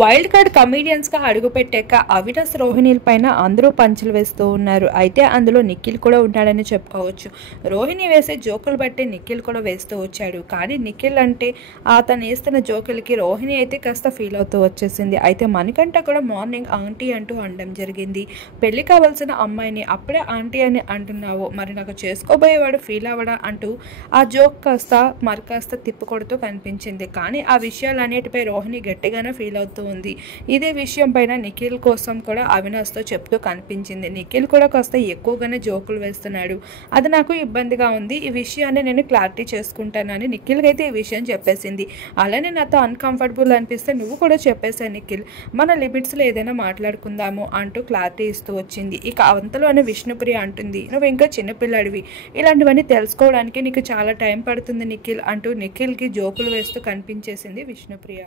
Wild card కమీడియన్స్గా అడుగుపెట్టాక Avinash Rohini పైన అందరూ పంచులు వేస్తూ ఉన్నారు. అయితే అందులో నిఖిల్ కూడా ఉన్నాడని చెప్పుకోవచ్చు. రోహిణి వేసే జోకులు బట్టి నిఖిల్ కూడా వేస్తూ వచ్చాడు. కానీ నిఖిల్ అంటే అతను వేస్తున్న జోకులకి రోహిణి అయితే కాస్త ఫీల్ అవుతూ వచ్చేసింది. అయితే మణికంఠ కూడా మార్నింగ్ ఆంటీ అంటూ అనడం జరిగింది. పెళ్లి కావాల్సిన అమ్మాయిని అప్పుడే ఆంటీ అని అంటున్నావు, మరి నాకు చేసుకోబోయేవాడు ఫీల్ అవ్వడా అంటూ ఆ జోక్ కాస్త తిప్పుకొడుతూ కనిపించింది. కానీ ఆ విషయాలన్నిటిపై రోహిణి గట్టిగానే ఫీల్ అవుతూ ఉంది. ఇదే విషయం పైన నిఖిల్ కోసం కూడా అవినాష్తో చెప్తూ కనిపించింది. నిఖిల్ కూడా కాస్త ఎక్కువగానే జోకులు వేస్తున్నాడు. అది నాకు ఇబ్బందిగా ఉంది, ఈ విషయాన్ని నేను క్లారిటీ చేసుకుంటానని నిఖిల్కి అయితే ఈ విషయం చెప్పేసింది. అలానే నాతో అన్కంఫర్టబుల్ అనిపిస్తే నువ్వు కూడా చెప్పేసా నిఖిల్, మన లిమిట్స్లో ఏదైనా మాట్లాడుకుందాము అంటూ క్లారిటీ ఇస్తూ వచ్చింది. ఇక అంతలోనే విష్ణుప్రియ అంటుంది, నువ్వు ఇంకా చిన్నపిల్లాడివి, ఇలాంటివన్నీ తెలుసుకోవడానికి నీకు చాలా టైం పడుతుంది నిఖిల్ అంటూ నిఖిల్కి జోకులు వేస్తూ కనిపించేసింది విష్ణుప్రియ.